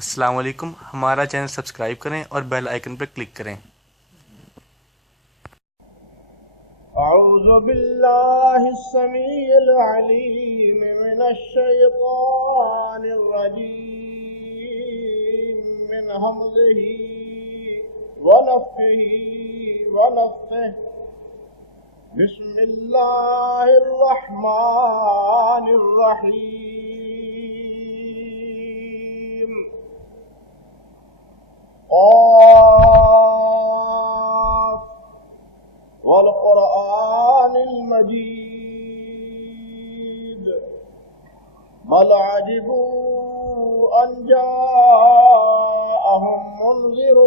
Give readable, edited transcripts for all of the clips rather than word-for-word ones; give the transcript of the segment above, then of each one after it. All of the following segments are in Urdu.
السلام علیکم، ہمارا چینل سبسکرائب کریں اور بیل آئیکن پر کلک کریں۔ اعوذ باللہ السمیع العلیم من الشیطان الرجیم من حمزہ ونفخہ ونفثہ۔ بسم اللہ الرحمن الرحیم۔ قاف والقرآن المجید بل عجبوا أن جاءهم منذر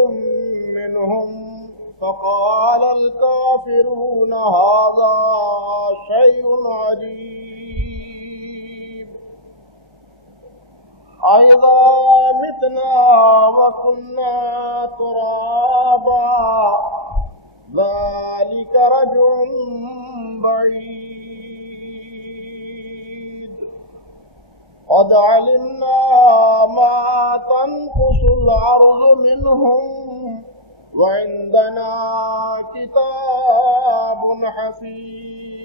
منهم فقال الكافرون هذا شيء عجيب أإذا متنا وكنا ترابا ذلك رجع بعيد قد علمنا ما تنقص الأرض منهم وعندنا كتاب حفيظ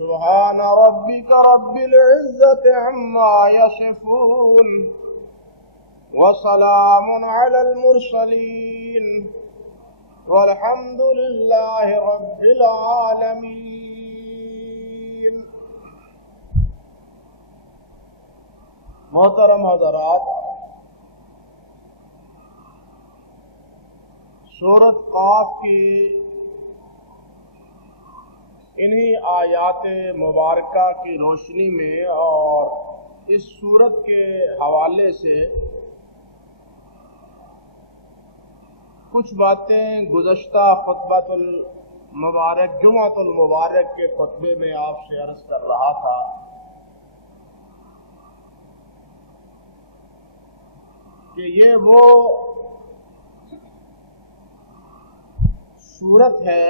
سبحان ربك رب العزة عما يصفون وسلام على المرسلين والحمد لله رب العالمين۔ محترم حضرات، سورۃ قاف کی انہی آیات مبارکہ کی روشنی میں اور اس سورت کے حوالے سے کچھ باتیں گزشتہ خطبۃ المبارک جمعۃ المبارک کے خطبے میں آپ سے عرض کر رہا تھا کہ یہ وہ سورت ہے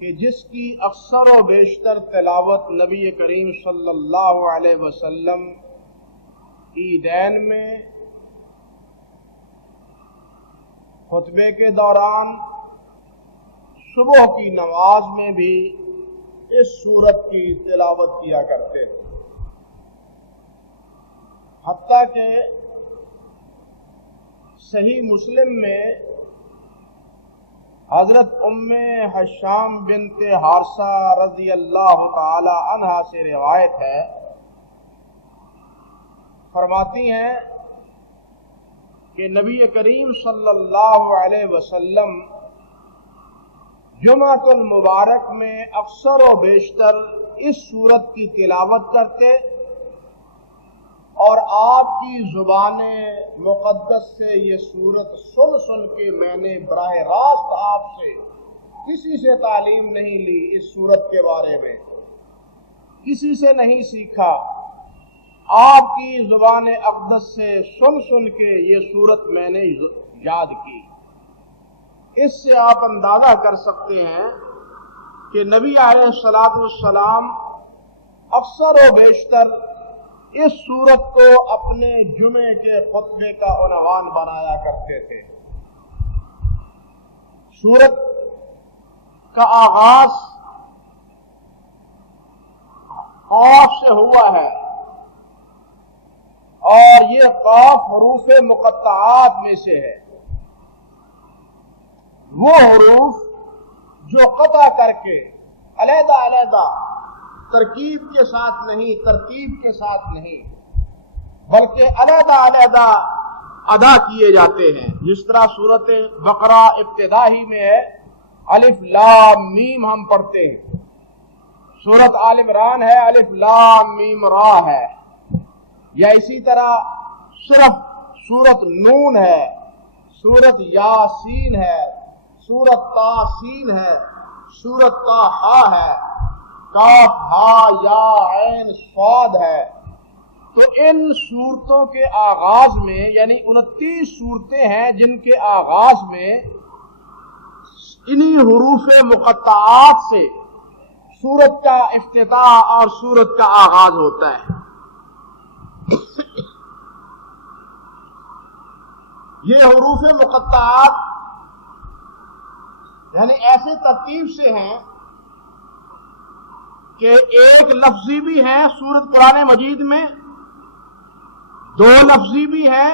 کہ جس کی اکثر و بیشتر تلاوت نبی کریم صلی اللہ علیہ وسلم عیدین میں، خطبے کے دوران، صبح کی نماز میں بھی اس سورت کی تلاوت کیا کرتے تھے، حتیٰ کہ صحیح مسلم میں حضرت ام حشام بنت حارثہ رضی اللہ تعالی عنہا سے روایت ہے، فرماتی ہیں کہ نبی کریم صلی اللہ علیہ وسلم جمعۃ المبارک میں اکثر و بیشتر اس سورت کی تلاوت کرتے اور آپ کی زبان مقدس سے یہ سورت سن سن کے میں نے براہ راست آپ سے کسی سے تعلیم نہیں لی، اس سورت کے بارے میں کسی سے نہیں سیکھا، آپ کی زبان اقدس سے سن سن کے یہ سورت میں نے یاد کی۔ اس سے آپ اندازہ کر سکتے ہیں کہ نبی علیہ الصلوۃ والسلام اکثر و بیشتر اس سورت کو اپنے جمعے کے خطبے کا عنوان بنایا کرتے تھے۔ سورت کا آغاز قاف سے ہوا ہے اور یہ قاف حروف مقطعات میں سے ہے، وہ حروف جو قطع کر کے علیحدہ علیحدہ ترکیب کے ساتھ نہیں، ترتیب کے ساتھ نہیں، بلکہ علیحدہ علیحدہ ادا کیے جاتے ہیں۔ جس طرح سورۃ بقرہ ابتدا ہی میں ہے، الف لام میم ہم پڑھتے ہیں، سورۃ آل عمران ہے، الف لام میم را ہے، یا اسی طرح صرف سورۃ نون ہے، سورۃ یاسین ہے، سورۃ تاسین ہے، سورۃ طٰہٰ ہے، کاف ہا یا عین صاد ہے۔ تو ان صورتوں کے آغاز میں، یعنی 29 صورتیں ہیں جن کے آغاز میں انہی حروف مقطعات سے سورت کا افتتاح اور سورت کا آغاز ہوتا ہے۔ یہ حروف مقطعات یعنی ایسے ترتیب سے ہیں کہ ایک لفظی بھی ہے سورت قرآن مجید میں، دو لفظی بھی ہے،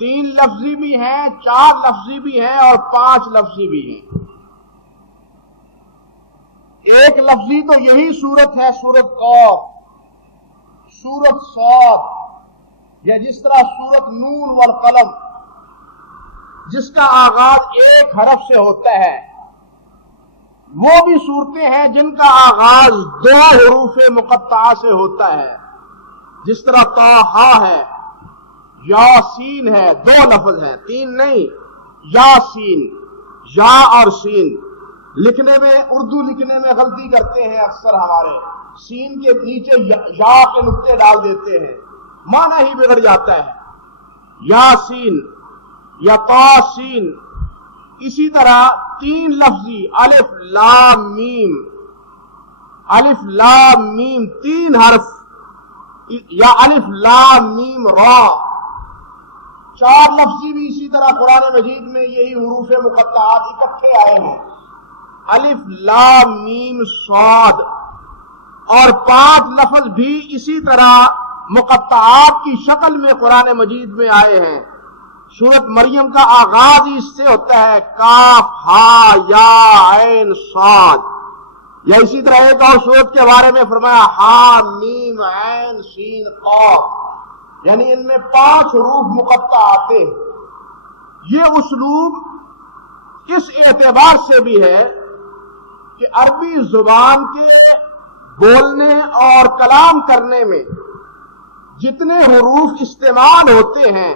تین لفظی بھی ہیں، چار لفظی بھی ہیں اور پانچ لفظی بھی ہیں۔ ایک لفظی تو یہی سورت ہے، سورت قاف، سورت صاد، یا جس طرح سورت نون والقلم جس کا آغاز ایک حرف سے ہوتا ہے، وہ بھی صورتیں ہیں جن کا آغاز دو حروف مقطعہ سے ہوتا ہے، جس طرح طٰہٰ ہے، یاسین ہے، دو لفظ ہیں، تین نہیں، یاسین، یا اور سین۔ لکھنے میں، اردو لکھنے میں غلطی کرتے ہیں اکثر ہمارے، سین کے نیچے یا کے نقطے ڈال دیتے ہیں، معنی ہی بگڑ جاتا ہے۔ یاسین یا طاسین، اسی طرح تین لفظی الف لام میم، الف لام میم تین حرف، یا الف لام میم را، چار لفظی بھی اسی طرح قرآن مجید میں یہی حروف مقطعات اکٹھے آئے ہیں، الف لام میم صاد، اور پانچ لفظ بھی اسی طرح مقطعات کی شکل میں قرآن مجید میں آئے ہیں۔ سورت مریم کا آغاز ہی اس سے ہوتا ہے، کاف ہا یا عین صاد، یا اسی طرح ایک اور سورت کے بارے میں فرمایا ہا میم عین سین قاف، یعنی ان میں پانچ حروف مقطع آتے ہیں۔ یہ اسلوب اس اعتبار سے بھی ہے کہ عربی زبان کے بولنے اور کلام کرنے میں جتنے حروف استعمال ہوتے ہیں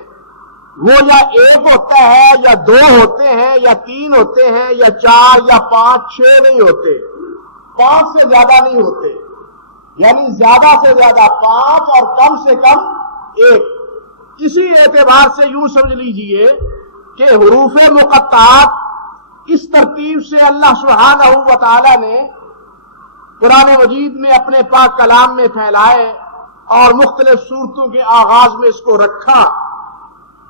وہ یا ایک ہوتا ہے یا دو ہوتے ہیں یا تین ہوتے ہیں یا چار یا پانچ، چھ نہیں ہوتے، پانچ سے زیادہ نہیں ہوتے، یعنی زیادہ سے زیادہ پانچ اور کم سے کم ایک۔ اسی اعتبار سے یوں سمجھ لیجئے کہ حروف مقطعات اس ترتیب سے اللہ سبحانہ و تعالی نے قرآن مجید میں اپنے پاک کلام میں پھیلائے اور مختلف صورتوں کے آغاز میں اس کو رکھا،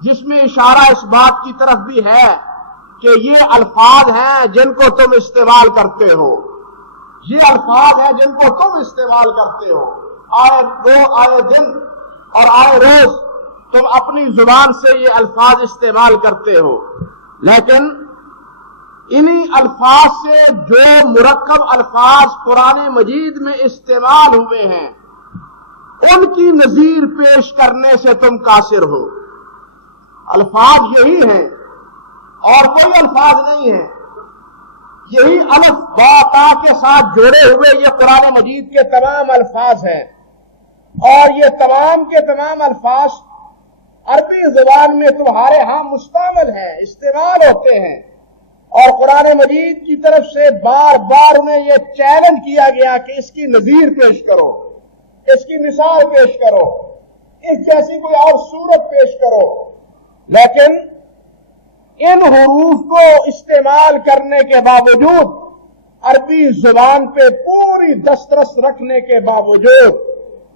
جس میں اشارہ اس بات کی طرف بھی ہے کہ یہ الفاظ ہیں جن کو تم استعمال کرتے ہو، یہ الفاظ ہیں جن کو تم استعمال کرتے ہو، آئے دن اور آئے روز تم اپنی زبان سے یہ الفاظ استعمال کرتے ہو، لیکن انہی الفاظ سے جو مرکب الفاظ قرآن مجید میں استعمال ہوئے ہیں ان کی نظیر پیش کرنے سے تم قاصر ہو۔ الفاظ یہی ہیں اور کوئی الفاظ نہیں ہیں، یہی الف با تا کے ساتھ جوڑے ہوئے یہ قرآن مجید کے تمام الفاظ ہیں، اور یہ تمام کے تمام الفاظ عربی زبان میں تمہارے ہاں مستعمل ہیں، استعمال ہوتے ہیں، اور قرآن مجید کی طرف سے بار بار انہیں یہ چیلنج کیا گیا کہ اس کی نظیر پیش کرو، اس کی مثال پیش کرو، اس جیسی کوئی اور صورت پیش کرو، لیکن ان حروف کو استعمال کرنے کے باوجود، عربی زبان پہ پوری دسترس رکھنے کے باوجود،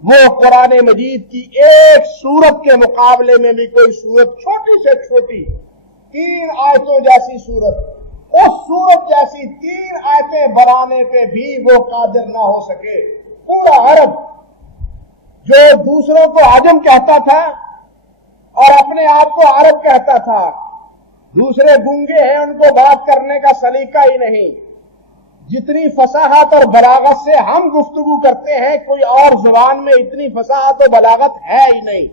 وہ قرآن مجید کی ایک سورت کے مقابلے میں بھی کوئی سورت چھوٹی سے چھوٹی، 3 آیتوں جیسی سورت، اس سورت جیسی 3 آیتیں بنانے پہ بھی وہ قادر نہ ہو سکے۔ پورا عرب جو دوسروں کو عجم کہتا تھا اور اپنے آپ کو عرب کہتا تھا، دوسرے گونگے ہیں، ان کو بات کرنے کا سلیقہ ہی نہیں، جتنی فصاحت اور بلاغت سے ہم گفتگو کرتے ہیں کوئی اور زبان میں اتنی فصاحت و بلاغت ہے ہی نہیں۔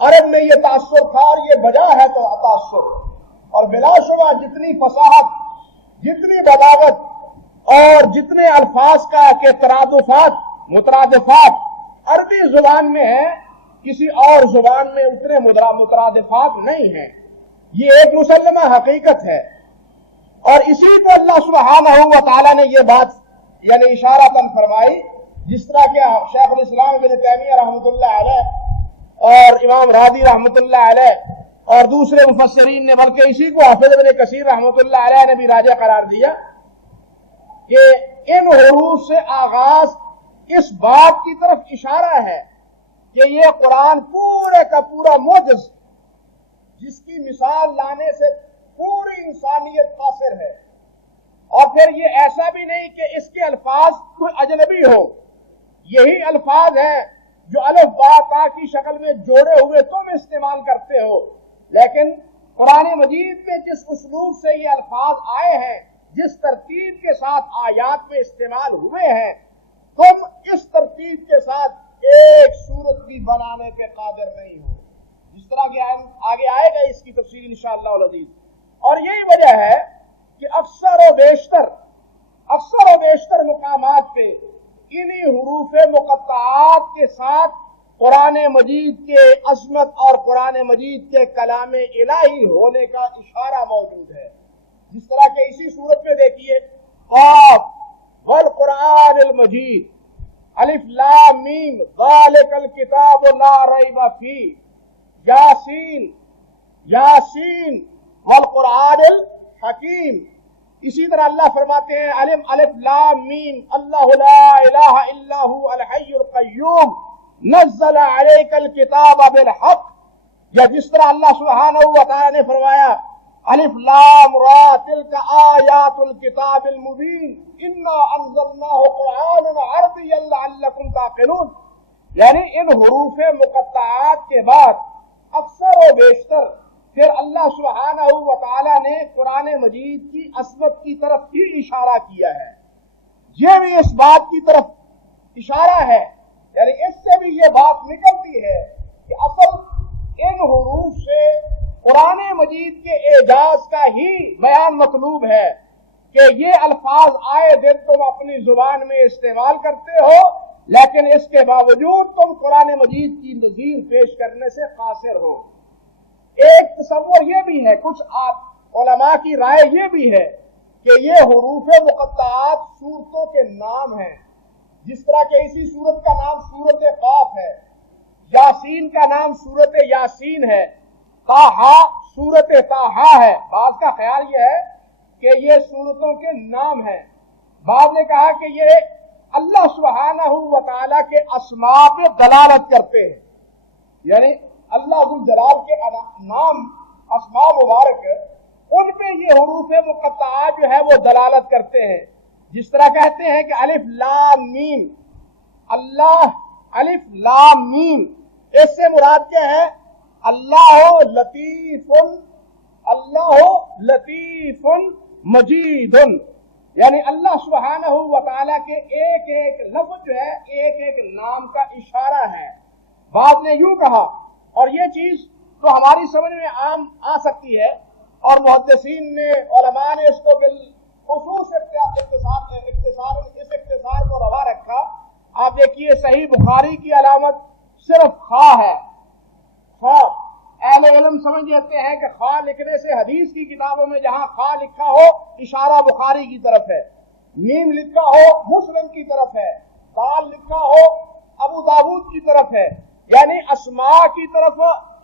عرب میں یہ تاثر تھا اور یہ بجا ہے تو تاثر، اور بلا شبہ جتنی فصاحت، جتنی بلاغت اور جتنے الفاظ کا کہ ترادفات، مترادفات عربی زبان میں ہے، کسی اور زبان میں اتنے مترادفات نہیں ہیں، یہ ایک مسلمہ حقیقت ہے۔ اور اسی کو اللہ سبحانہ و تعالیٰ نے یہ بات یعنی اشارتاً فرمائی، جس طرح کہ شیخ الاسلام ابن تیمیہ رحمۃ اللہ علیہ اور امام رازی رحمۃ اللہ علیہ اور دوسرے مفسرین نے، بلکہ اسی کو حافظ ابن کثیر رحمۃ اللہ علیہ نے بھی راجح قرار دیا کہ ان حروف سے آغاز اس بات کی طرف اشارہ ہے کہ یہ قرآن پورے کا پورا معجز جس کی مثال لانے سے پوری انسانیت قاصر ہے، اور پھر یہ ایسا بھی نہیں کہ اس کے الفاظ کوئی اجنبی ہو، یہی الفاظ ہیں جو الف با تا کی شکل میں جوڑے ہوئے تم استعمال کرتے ہو، لیکن قرآن مجید میں جس اسلوب سے یہ الفاظ آئے ہیں، جس ترتیب کے ساتھ آیات میں استعمال ہوئے ہیں، تم اس ترتیب کے ساتھ ایک سورت بھی بنانے پہ قادر نہیں ہو، جس طرح کہ آگے آئے گا اس کی تفصیل انشاءاللہ العزیز۔ اور یہی وجہ ہے کہ اکثر و بیشتر مقامات پہ انہی حروف مقطعات کے ساتھ قرآن مجید کے عظمت اور قرآن مجید کے کلام الہی ہونے کا اشارہ موجود ہے، جس طرح کہ اسی صورت میں دیکھیے قاف والقرآن المجید، الف لام میم ذالک الکتاب لا ریب فیہ، یاسین والقرآن الحکیم۔ اسی طرح اللہ فرماتے ہیں الف لام میم اللہ لا الہ الا هو الحی القیوم نزل علیک الکتاب بالحق، یا جس طرح اللہ سبحانہ و تعالی نے فرمایا الف لام را تلک آیات الکتاب المبین انا انزلناہ قرآنا عربیا لعلکم تعقلون۔ یعنی ان حروف مقطعات کے بعد اکثر و بیشتر پھر اللہ سبحانہ و تعالی نے قرآن مجید کی عظمت کی طرف ہی اشارہ کیا ہے، یہ بھی اس بات کی طرف اشارہ ہے، یعنی اس سے بھی یہ بات نکلتی ہے کہ اصل ان حروف سے قرآن مجید کے اعجاز کا ہی بیان مطلوب ہے کہ یہ الفاظ آئے دن تم اپنی زبان میں استعمال کرتے ہو، لیکن اس کے باوجود تم قرآن مجید کی نظیر پیش کرنے سے قاصر ہو۔ ایک تصور یہ بھی ہے، کچھ علماء کی رائے یہ بھی ہے کہ یہ حروف مقطعات سورتوں کے نام ہیں، جس طرح کہ اسی سورت کا نام سورت قاف ہے، یاسین کا نام سورت یاسین ہے، طٰہٰ سورت طٰہٰ ہے۔ بعض کا خیال یہ ہے کہ یہ سورتوں کے نام ہیں، بعض نے کہا کہ یہ اللہ سبحانہ و تعالیٰ کے اسماء پہ دلالت کرتے ہیں، یعنی اللہ ذو الجلال کے نام اسماء مبارک ان پہ یہ حروف مقطعات جو ہے وہ دلالت کرتے ہیں، جس طرح کہتے ہیں کہ الف لام میم، اللہ الف لام میم، اس سے مراد کیا ہے؟ اللہ لطیف مجید، یعنی اللہ سبحانہ و تعالیٰ کے ایک ایک لفظ جو ہے ایک ایک نام کا اشارہ ہے۔ بعض نے یوں کہا، اور یہ چیز تو ہماری سمجھ میں عام آ سکتی ہے، اور محدثین نے علماء نے اس کو بالخصوص اختصار کو روا رکھا۔ آپ دیکھیے صحیح بخاری کی علامت صرف خا ہے، خا اہل علم سمجھ لیتے ہیں کہ خا لکھنے سے حدیث کی کتابوں میں جہاں خا لکھا ہو اشارہ بخاری کی طرف ہے، میم لکھا ہو مسلم کی طرف ہے، دال لکھا ہو ابو داود کی طرف ہے، یعنی اسماء کی طرف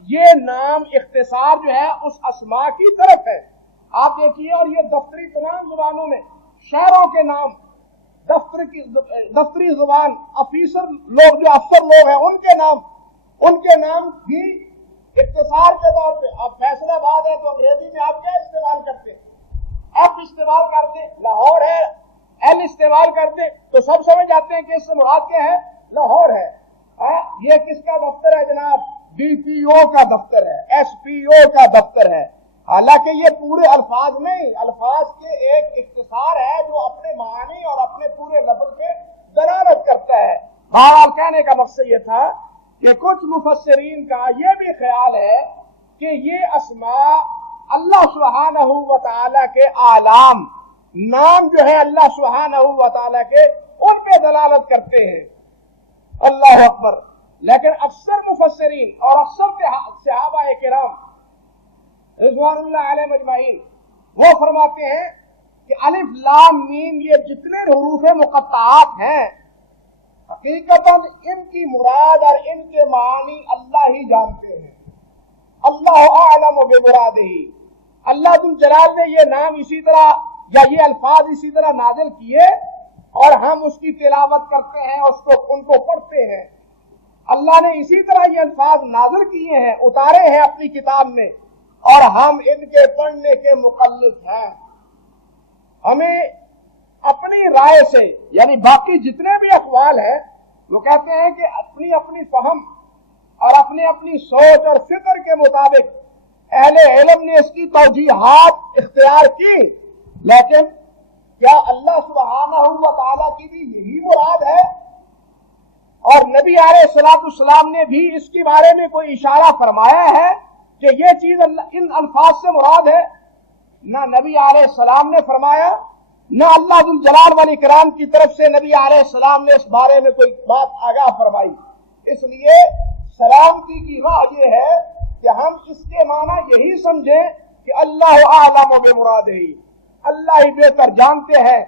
یہ نام اختصار جو ہے اس اسماء کی طرف ہے۔ آپ دیکھیے، اور یہ دفتری تمام زبانوں میں شہروں کے نام، دفتری زبان افیسر لوگ جو افسر لوگ ہیں ان کے نام بھی اختصار کے طور پہ۔ اب فیصلہ آباد ہے تو انگریزی میں آپ کیا استعمال کرتے ہیں؟ ایف استعمال کرتے، لاہور ہے ایل استعمال کرتے تو سب سمجھ جاتے ہیں کہ اس سے مراد کیا ہے؟ لاہور ہے۔ یہ کس کا دفتر ہے جناب؟ ڈی پی او کا دفتر ہے، ایس پی او کا دفتر ہے۔ حالانکہ یہ پورے الفاظ نہیں، الفاظ کے ایک اختصار ہے جو اپنے معنی اور اپنے پورے لفظ پہ دلالت کرتا ہے۔ بہرحال کہنے کا مقصد یہ تھا کہ کچھ مفسرین کا یہ بھی خیال ہے کہ یہ اسماء اللہ سبحانہ و تعالیٰ کے اعلام، نام جو ہے اللہ سبحانہ و تعالیٰ کے، ان پہ دلالت کرتے ہیں۔ اللہ اکبر۔ لیکن اکثر مفسرین اور اکثر صحابہ کرام رضوان اللہ علیہ مجمعین وہ فرماتے ہیں کہ الف لام میم یہ جتنے حروف مقطعات ہیں حقیقتاً ان کی مراد اور ان کے معنی اللہ ہی جانتے ہیں، اللہ اعلم بمرادہ۔ اللہ ذو الجلال نے یہ نام اسی طرح یا یہ الفاظ اسی طرح نازل کیے اور ہم اس کی تلاوت کرتے ہیں، ان کو پڑھتے ہیں۔ اللہ نے اسی طرح یہ الفاظ نازل کیے ہیں، اتارے ہیں اپنی کتاب میں، اور ہم ان کے پڑھنے کے مقلد ہیں۔ ہمیں اپنی رائے سے، یعنی باقی جتنے بھی اقوال ہیں، وہ کہتے ہیں کہ اپنی اپنی فہم اور اپنی اپنی سوچ اور فکر کے مطابق اہل علم نے اس کی توجیحات اختیار کی، لیکن کیا اللہ سبحانہ و تعالیٰ کی بھی یہی مراد ہے؟ اور نبی علیہ السلام نے بھی اس کے بارے میں کوئی اشارہ فرمایا ہے کہ یہ چیز ان الفاظ سے مراد ہے؟ نہ نبی علیہ السلام نے فرمایا، نہ اللہ ذو الجلال والاکرام کی طرف سے نبی علیہ السلام نے اس بارے میں کوئی بات آگاہ فرمائی۔ اس لیے سلامتی کی راہ یہ ہے کہ ہم اس کے معنی یہی سمجھیں کہ اللہ اعلم بمرادہ، اللہ ہی بہتر جانتے ہیں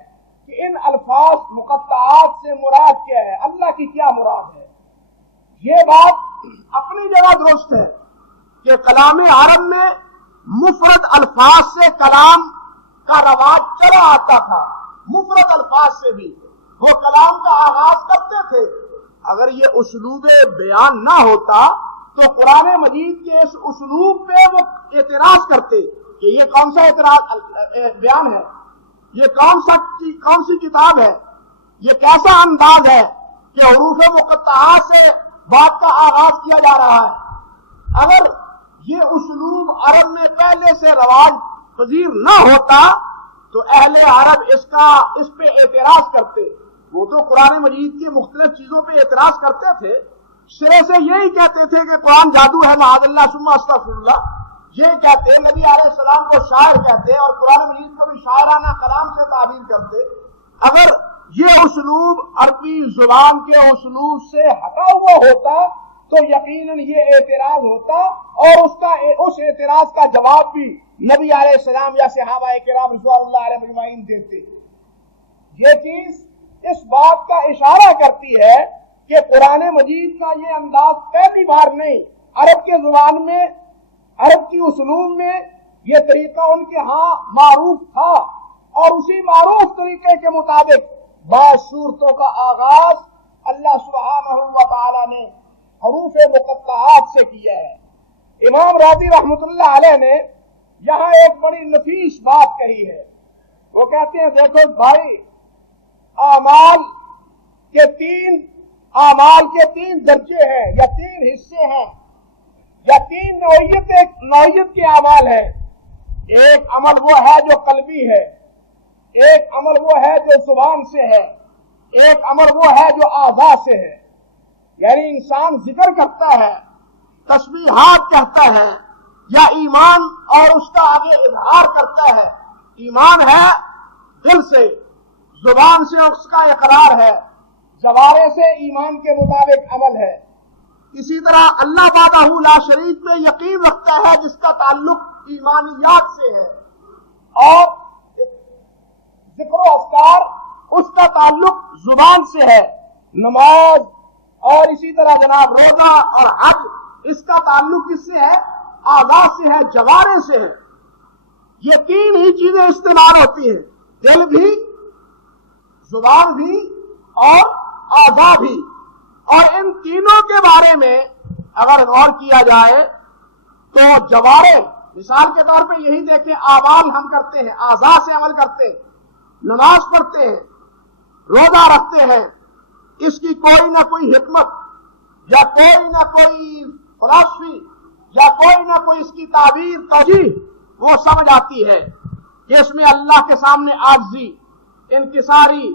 کہ ان الفاظ مقطعات سے مراد کیا ہے، اللہ کی کیا مراد ہے۔ یہ بات اپنی جگہ درست ہے کہ کلام عرب میں مفرد الفاظ سے کلام کا رواج چلا آتا تھا، مفرد الفاظ سے بھی وہ کلام کا آغاز کرتے تھے۔ اگر یہ اسلوب بیان نہ ہوتا تو قرآن مجید کے اس اسلوب پہ وہ اعتراض کرتے کہ یہ کون سا بیان ہے، یہ کون سی کتاب ہے، یہ کیسا انداز ہے کہ حروف مقطعات سے بات کا آغاز کیا جا رہا ہے۔ اگر یہ اسلوب عرب میں پہلے سے رواج پذیر نہ ہوتا تو اہل عرب اس پہ اعتراض کرتے۔ وہ تو قرآن مجید کی مختلف چیزوں پہ اعتراض کرتے تھے، سرے سے یہی کہتے تھے کہ قرآن جادو ہے، معاذ اللہ ثم استغفر اللہ، یہ کہتے، نبی علیہ السلام کو شاعر کہتے اور قرآن مجید کو بھی شاعرانہ کلام سے تعبیر کرتے۔ اگر یہ اسلوب عربی زبان کے اسلوب سے ہٹا ہوا ہوتا تو یقیناً یہ اعتراض ہوتا، اور اس اعتراض کا جواب بھی نبی علیہ السلام یا صحابہ کرام رضوان اللہ علیہم اجمعین دیتے۔ یہ چیز اس بات کا اشارہ کرتی ہے کہ قرآن مجید کا یہ انداز پہلی بار نہیں، عرب کے زبان میں، عرب کی اسلوب میں یہ طریقہ ان کے ہاں معروف تھا، اور اسی معروف طریقے کے مطابق بعض صورتوں کا آغاز اللہ سبحانہ و تعالی نے حروف مقطعات سے کیا ہے۔ امام راضی رحمۃ اللہ علیہ نے یہاں ایک بڑی نفیس بات کہی ہے۔ وہ کہتے ہیں دیکھو بھائی، اعمال کے تین درجے ہیں یا تین حصے ہیں یا تین نوعیت کے اعمال ہیں۔ ایک عمل وہ ہے جو قلبی ہے، ایک عمل وہ ہے جو زبان سے ہے، ایک عمل وہ ہے جو اعضاء سے ہے۔ یعنی انسان ذکر کرتا ہے، تسبیحات کہتا ہے، یا ایمان اور اس کا آگے اظہار کرتا ہے۔ ایمان ہے دل سے، زبان سے اس کا اقرار ہے، جوارے سے ایمان کے مطابق عمل ہے۔ اسی طرح اللہ وحدہ لا شریک پہ یقین رکھتا ہے جس کا تعلق ایمانیات سے ہے، اور ذکر و اذکار اس کا تعلق زبان سے ہے۔ نماز اور اسی طرح جناب روزہ اور حج، اس کا تعلق کس سے ہے؟ اعضاء سے ہے، جوارے سے ہے۔ یہ تین ہی چیزیں استعمال ہوتی ہیں، دل بھی، زبان بھی اور اعضاء بھی۔ اور ان تینوں کے بارے میں اگر غور کیا جائے تو جوارے، مثال کے طور پہ یہی دیکھیں، اعمال ہم کرتے ہیں، اعضاء سے عمل کرتے ہیں، نماز پڑھتے ہیں، روزہ رکھتے ہیں، اس کی کوئی نہ کوئی حکمت یا کوئی نہ کوئی فلسفی یا کوئی نہ کوئی اس کی تعبیر توجیہ وہ سمجھ آتی ہے کہ اس میں اللہ کے سامنے عاجزی، انکساری،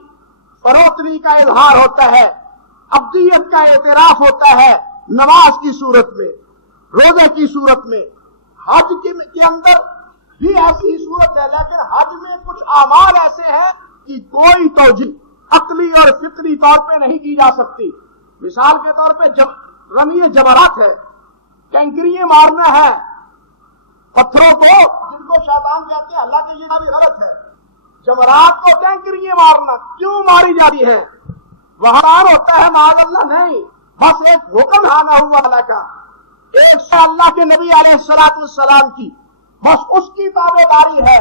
فروتنی کا اظہار ہوتا ہے، عبدیت کا اعتراف ہوتا ہے نماز کی صورت میں، روزے کی صورت میں۔ حج کے اندر بھی ایسی ہی صورت ہے، لیکن حج میں کچھ اعمال ایسے ہیں کہ کوئی توجیہ عقلی اور فطری طور پہ نہیں کی جا سکتی۔ مثال کے طور پہ رمی جمرات ہے، کنکریاں مارنا ہے پتھروں کو، جن کو شیطان کہتے ہیں، اللہ کے یہ بھی غلط ہے۔ جمرات کو کنکریاں مارنا کیوں ماری جاتی ہے؟ وہاں ہوتا ہے معاذ اللہ نہیں، بس ایک حکم آنا ہوا اللہ کا، ایک سے اللہ کے نبی علیہ السلام کی، بس اس کی تابع داری ہے۔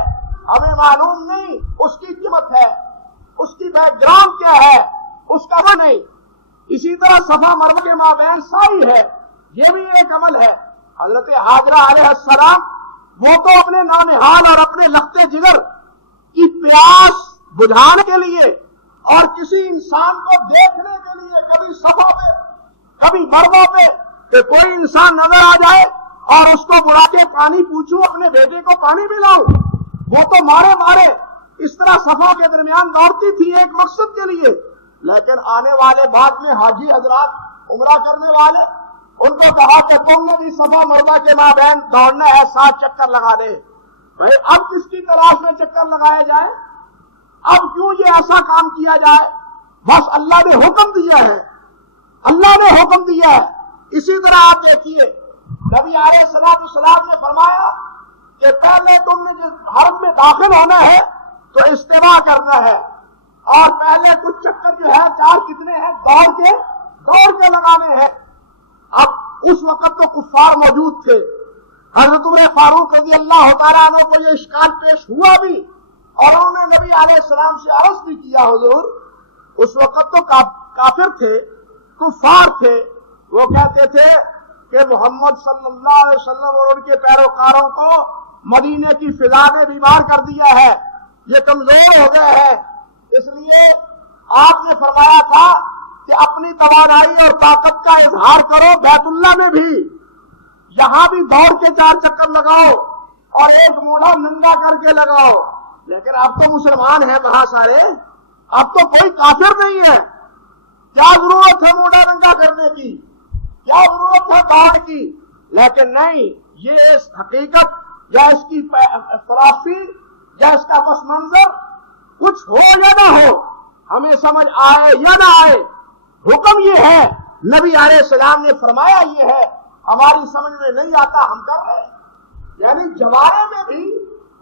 ہمیں معلوم نہیں اس کی قیمت ہے، اس کی بیک گراؤنڈ کیا ہے، اس کا وہ نہیں۔ اسی طرح صفا مروہ کے مابین سعی ہے، یہ بھی ایک عمل ہے۔ حضرت حاجرہ علیہ السلام وہ تو اپنے نونہال اور اپنے لخت جگر کی پیاس بجھانے کے لیے اور کسی انسان کو دیکھنے کے لیے کبھی صفا پہ کبھی مروہ پہ کہ کوئی انسان نظر آ جائے اور اس کو بلا کے پانی پوچھوں، اپنے بیٹے کو پانی پلاؤں، وہ تو مارے مارے اس طرح صفا کے درمیان دوڑتی تھی ایک مقصد کے لیے۔ لیکن آنے والے بعد میں حاجی حضرات عمرہ کرنے والے، ان کو کہا کہ تم نے بھی صفا مروہ کے مابین دوڑنا ہے، 7 چکر لگا دے۔ بھائی اب کس کی تلاش میں چکر لگائے جائیں؟ اب کیوں یہ ایسا کام کیا جائے؟ بس اللہ نے حکم دیا ہے، اللہ نے حکم دیا ہے۔ اسی طرح آپ دیکھیے نبی علیہ السلام نے فرمایا کہ پہلے تم نے جس حرم میں داخل ہونا ہے تو استوا کرنا ہے، اور پہلے کچھ چکر جو ہے 4 کتنے ہیں دوڑ کے لگانے ہیں۔ اب اس وقت تو کفار موجود تھے، حضرت عمر فاروق رضی اللہ تعالیٰ عنہ کو یہ اشکال پیش ہوا بھی، اور انہوں نے نبی علیہ السلام سے عرض بھی کیا، حضور اس وقت تو کافر تھے، کفار تھے، وہ کہتے تھے کہ محمد صلی اللہ علیہ وسلم اور ان کے پیروکاروں کو مدینے کی فضا نے بیمار کر دیا ہے، یہ کمزور ہو گئے ہیں، اس لیے آپ نے فرمایا تھا کہ اپنی توانائی اور طاقت کا اظہار کرو، بیت اللہ میں بھی یہاں بھی دوڑ کے 4 چکر لگاؤ اور ایک موڑا ننگا کر کے لگاؤ۔ لیکن اب تو مسلمان ہیں وہاں سارے، اب تو کوئی کافر نہیں ہے، کیا ضرورت ہے موڑا ننگا کرنے کی، کیا ضرورت ہے دوڑ کی؟ لیکن نہیں، یہ اس حقیقت یا اس کی فلسفی یا اس کا پس منظر کچھ ہو یا نہ ہو، ہمیں سمجھ آئے یا نہ آئے، حکم یہ ہے، نبی علیہ السلام نے فرمایا یہ ہے، ہماری سمجھ میں نہیں آتا ہم کر رہے ہیں۔ یعنی جوارے میں بھی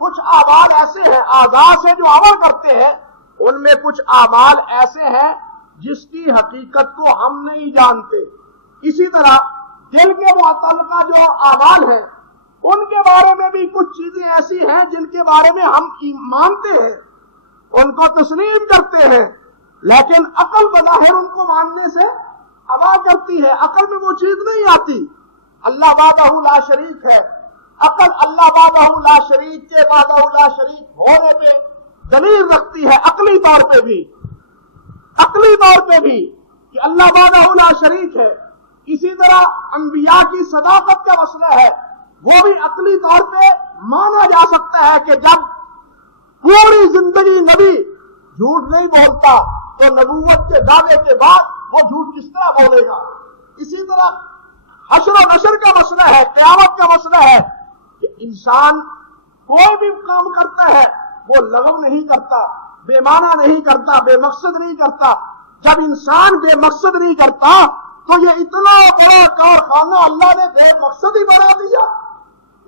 کچھ اعمال ایسے ہیں، اعضاء سے جو عمل کرتے ہیں ان میں کچھ اعمال ایسے ہیں جس کی حقیقت کو ہم نہیں جانتے۔ اسی طرح دل کے متعلقہ جو اعمال ہیں ان کے بارے میں بھی کچھ چیزیں ایسی ہیں جن کے بارے میں ہم مانتے ہیں، ان کو تسلیم کرتے ہیں، لیکن عقل بظاہر ان کو ماننے سے ابا کرتی ہے، عقل میں وہ چیز نہیں آتی۔ اللہ وحدہ لا شریک ہے، عقل اللہ وحدہ لا شریک کے وحدہ لا شریک ہونے پہ دلیل رکھتی ہے، عقلی طور پہ بھی کہ اللہ وحدہ لا شریک ہے۔ اسی طرح انبیاء کی صداقت کا مسئلہ ہے، وہ بھی عقلی طور پہ مانا جا سکتا ہے کہ جب پوری زندگی نبی جھوٹ نہیں بولتا تو نبوت کے دعوے کے بعد وہ جھوٹ کس طرح بولے گا؟ اسی طرح حشر و نشر کا مسئلہ ہے، قیامت کا مسئلہ ہے کہ انسان کوئی بھی کام کرتا ہے وہ لغو نہیں کرتا، بے معنی نہیں کرتا، بے مقصد نہیں کرتا۔ جب انسان بے مقصد نہیں کرتا تو یہ اتنا بڑا کارخانہ اللہ نے بے مقصد ہی بنا دیا،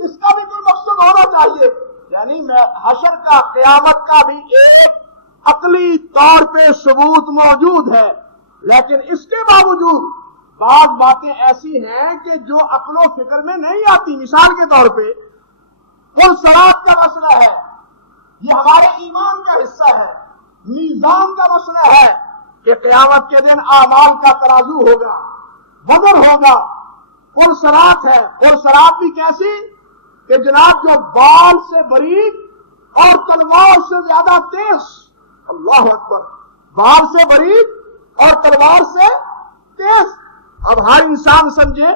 اس کا بھی کوئی مقصد ہونا چاہیے۔ یعنی حشر کا قیامت کا بھی ایک عقلی طور پہ ثبوت موجود ہے، لیکن اس کے باوجود بعض باتیں ایسی ہیں کہ جو عقل و فکر میں نہیں آتی۔ مثال کے طور پہ کل صراط کا مسئلہ ہے، یہ ہمارے ایمان کا حصہ ہے۔ میزان کا مسئلہ ہے کہ قیامت کے دن اعمال کا ترازو ہوگا، وزن ہوگا۔ کل صراط ہے، کل صراط بھی کیسی کہ جناب جو بال سے باریک اور تلوار سے زیادہ تیز، اللہ اکبر، بال سے باریک اور تلوار سے تیز۔ اب ہر انسان سمجھے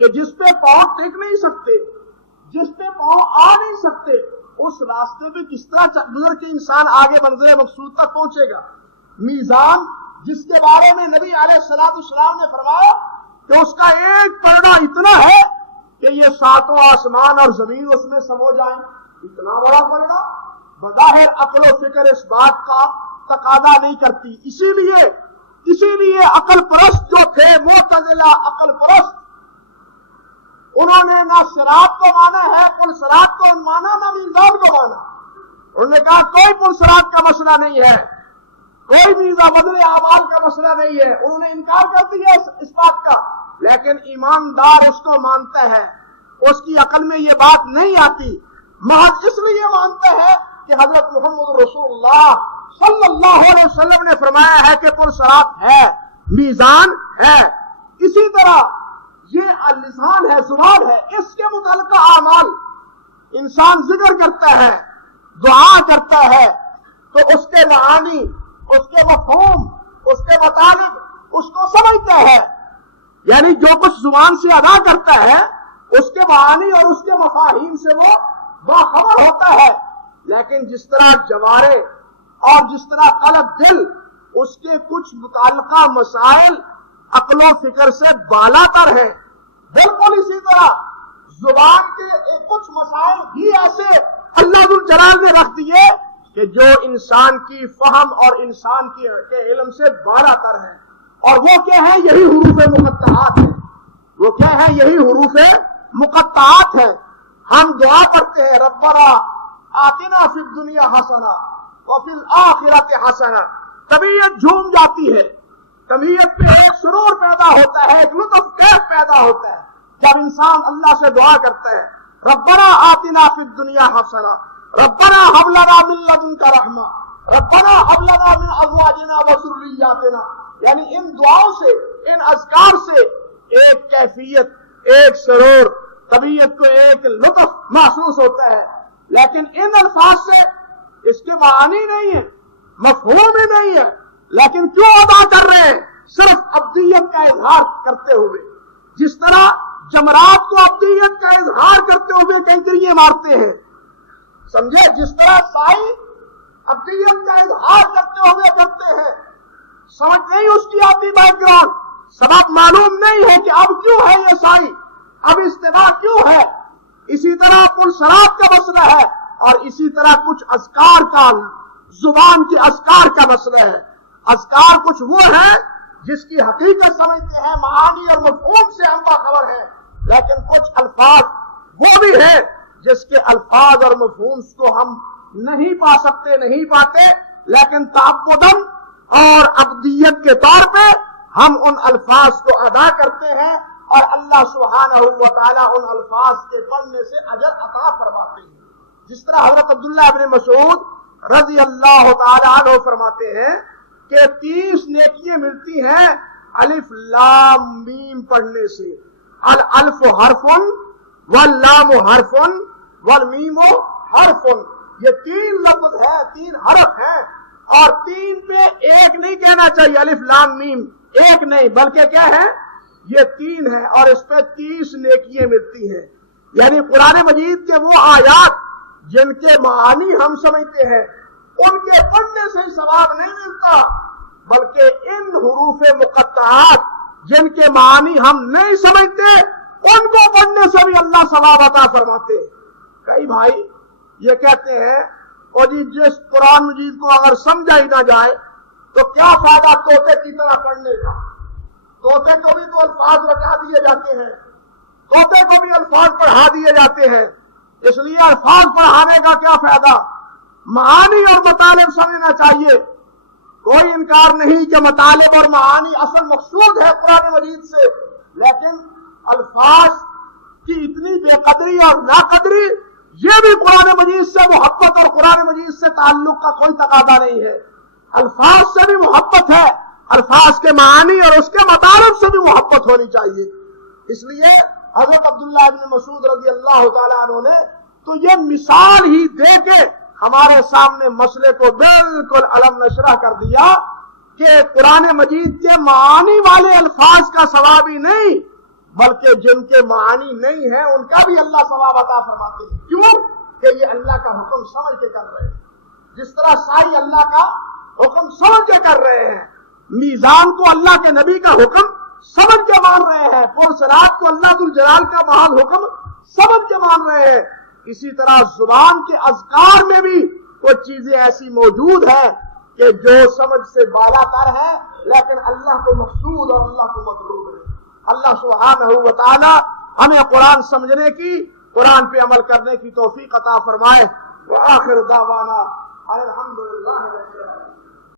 کہ جس پہ پاؤں ٹک نہیں سکتے، جس پہ پاؤں آ نہیں سکتے، اس راستے پہ کس طرح گزر کے انسان آگے منزل مقصود تک پہنچے گا؟ میزان جس کے بارے میں نبی علیہ السلام نے فرمایا کہ اس کا ایک پردہ اتنا ہے کہ یہ 7 آسمان اور زمین اس میں سمو جائیں، اتنا بڑا پردہ۔ بظاہر عقل و فکر اس بات کا تقاضا نہیں کرتی، اسی لیے عقل پرست جو تھے، معتزلہ عقل پرست، انہوں نے نہ صراط کو مانا ہے، پل صراط کو مانا، نہ میزان کو مانا۔ انہوں نے کہا کوئی پل صراط کا مسئلہ نہیں ہے، کوئی میزان بدل اعمال کا مسئلہ نہیں ہے، انہوں نے انکار کر دیا اس بات کا۔ لیکن ایماندار اس کو مانتا ہے، اس کی عقل میں یہ بات نہیں آتی، محض اس لیے مانتا ہے کہ حضرت محمد رسول اللہ صلی اللہ علیہ وسلم نے فرمایا ہے کہ پرصراط ہے، میزان ہے، اسی طرح یہ لسان ہے، زبان ہے، اس کے متعلقہ اعمال انسان ذکر کرتا ہے، دعا کرتا ہے، تو اس کے معانی، اس کے مفہوم، اس کے مطالب اس کو سمجھتا ہے، یعنی جو کچھ زبان سے ادا کرتا ہے اس کے معانی اور اس کے مفاہیم سے وہ باخبر ہوتا ہے۔ لیکن جس طرح جوارے اور جس طرح قلب دل اس کے کچھ متعلقہ مسائل عقل و فکر سے بالا تر ہیں، بالکل اسی طرح زبان کے کچھ مسائل بھی ایسے اللہ ذو الجلال نے رکھ دیے کہ جو انسان کی فہم اور انسان کے علم سے بالا تر ہے، اور وہ کیا ہے؟ یہی حروف مقطعات ہیں۔ وہ کیا ہے؟ یہی حروف مقطعات ہیں۔ ہم دعا کرتے ہیں ربنا آتنا فی الدنیا حسنہ وفی الآخرۃ حسنہ، طبیعت جھوم جاتی ہے، طبیعت پہ ایک سرور پیدا ہوتا ہے، ایک لطف کیف پیدا ہوتا ہے جب انسان اللہ سے دعا کرتا ہے ربنا آتنا فی الدنیا حسنہ، ربنا هب لنا من لدنک رحمہ، ربنا هب لنا من ازواجنا وذریاتنا، یعنی ان دعاؤں سے، ان اذکار سے ایک کیفیت، ایک سرور، طبیعت کو ایک لطف محسوس ہوتا ہے۔ لیکن ان الفاظ سے اس کے معنی نہیں ہے، مفہوم ہی نہیں ہے، لیکن کیوں ادا کر رہے ہیں؟ صرف عبدیت کا اظہار کرتے ہوئے، جس طرح جمرات کو عبدیت کا اظہار کرتے ہوئے کنکریاں مارتے ہیں، سمجھے؟ جس طرح سائی عبدیت کا اظہار کرتے ہوئے کرتے ہیں، سمجھ نہیں اس کی آتی بیک گراؤنڈ، سبب معلوم نہیں ہے کہ اب کیوں ہے یہ سائی، اب اجتماع کیوں ہے۔ اسی طرح پرصراط کا مسئلہ ہے، اور اسی طرح کچھ اذکار کا، زبان کے اذکار کا مسئلہ ہے۔ اذکار کچھ وہ ہے جس کی حقیقت سمجھتے ہیں، معانی اور مفہوم سے ہم باخبر ہیں، لیکن کچھ الفاظ وہ بھی ہیں جس کے الفاظ اور مفہوم کو ہم نہیں پا سکتے، نہیں پاتے، لیکن تعبداً اور عبدیت کے طور پہ ہم ان الفاظ کو ادا کرتے ہیں، اور اللہ سبحانہ و تعالیٰ ان الفاظ کے پڑھنے سے اجر عطا فرماتے ہیں۔ جس طرح حضرت عبداللہ ابن مسعود رضی اللہ تعالیٰ عنہ فرماتے ہیں کہ 30 نیکیاں ملتی ہیں الف لام میم پڑھنے سے۔ الالف حرف واللام حرف والمیم حرف، یہ 3 لفظ ہے، 3 حرف ہیں، اور 3 پہ ایک نہیں کہنا چاہیے، الف لام میم ایک نہیں، بلکہ کیا ہے؟ یہ 3 ہے، اور اس پہ 30 نیکیاں ملتی ہیں۔ یعنی قرآن مجید کے وہ آیات جن کے معانی ہم سمجھتے ہیں، ان کے پڑھنے سے ہی ثواب نہیں ملتا، بلکہ ان حروف مقطعات جن کے معانی ہم نہیں سمجھتے، ان کو پڑھنے سے بھی اللہ ثواب عطا فرماتے۔ کئی بھائی یہ کہتے ہیں اور جی جس قرآن مجید کو اگر سمجھا ہی نہ جائے تو کیا فائدہ طوطے کی طرح پڑھنے کا؟ طوطے کو بھی تو الفاظ رٹا دیے جاتے ہیں، طوطے کو بھی الفاظ پڑھا دیے جاتے ہیں، اس لیے الفاظ پڑھانے کا کیا فائدہ؟ معانی اور مطالب سمجھنا چاہیے۔ کوئی انکار نہیں کہ مطالب اور معانی اصل مقصود ہے قرآن مجید سے، لیکن الفاظ کی اتنی بے قدری اور ناقدری، یہ بھی قرآن مجید سے محبت اور قرآن مجید سے تعلق کا کوئی تقاضا نہیں ہے۔ الفاظ سے بھی محبت ہے، الفاظ کے معانی اور اس کے مطالب سے بھی محبت ہونی چاہیے۔ اس لیے حضرت عبداللہ ابن مسعود رضی اللہ تعالیٰ عنہ نے تو یہ مثال ہی دے کے ہمارے سامنے مسئلے کو بالکل علم نشرح کر دیا کہ قرآن مجید کے معانی والے الفاظ کا ثواب ہی نہیں، بلکہ جن کے معانی نہیں ہیں ان کا بھی اللہ ثواب عطا فرماتے ہیں۔ کیوں؟ کہ یہ اللہ کا حکم سمجھ کے کر رہے ہیں، جس طرح سائی اللہ کا حکم سمجھ کے کر رہے ہیں، میزان کو اللہ کے نبی کا حکم سمجھ کے مان رہے ہیں، پرصراط کو اللہ ذو الجلال کا محض حکم سمجھ کے مان رہے ہیں۔ اسی طرح زبان کے اذکار میں بھی کچھ چیزیں ایسی موجود ہیں کہ جو سمجھ سے بالا تر ہے، لیکن اللہ کو مقصود اور اللہ کو مطلوب ہے۔ اللہ سبحانہ و تعالی ہمیں قرآن سمجھنے کی، قرآن پہ عمل کرنے کی توفیق عطا فرمائے۔ وآخر دعوانا الحمدللہ رب العالمین۔